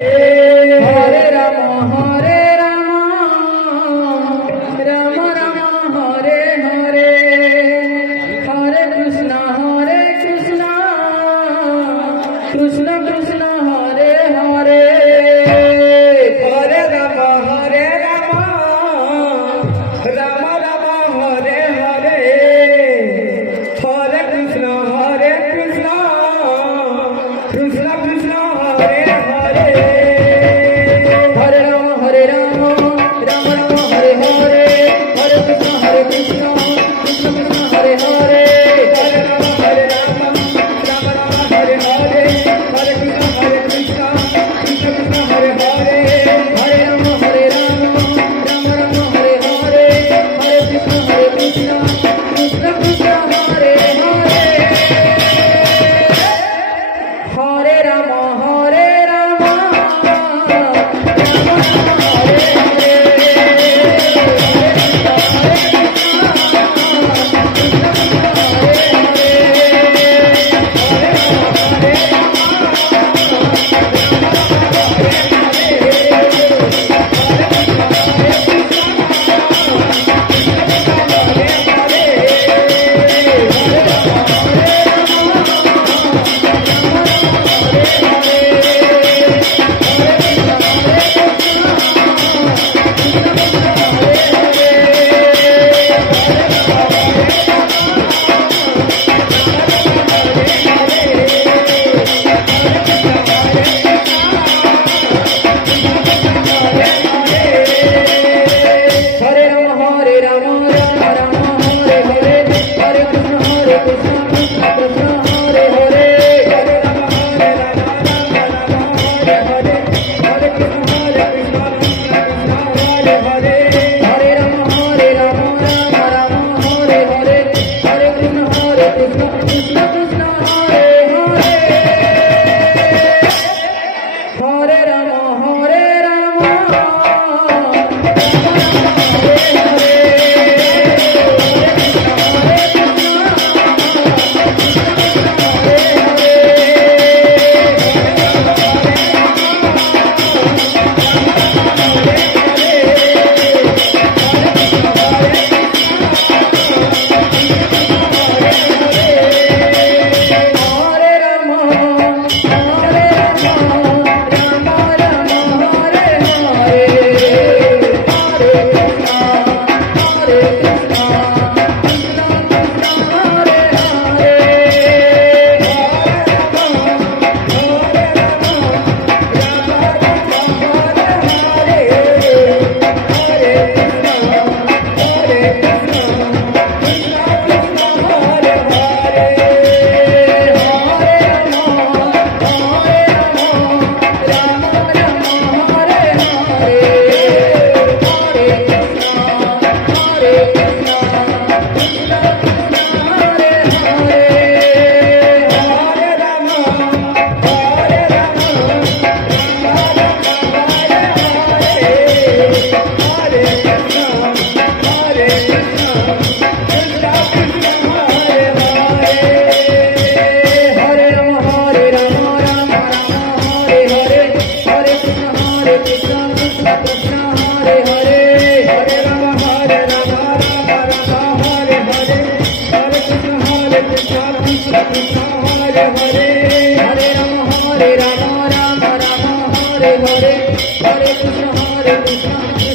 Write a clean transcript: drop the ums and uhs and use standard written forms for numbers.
Hare Ram Ram Ram Hare Hare, Hare Krishna Krishna Krishna Hare Hare. Hare Ram Ram Ram Hare Hare, Hare Krishna Krishna Krishna Hare Hare. Hare Ram Ram Ram Hare Hare, Hare Krishna Krishna Krishna Hare Hare. Hare Ram Ram Ram Hare Hare, Hare Krishna Krishna Krishna Hare Hare. Hare Ram Ram Ram Hare Hare, Hare Krishna Krishna Krishna Hare Hare. Hare Ram Hare Krishna Krishna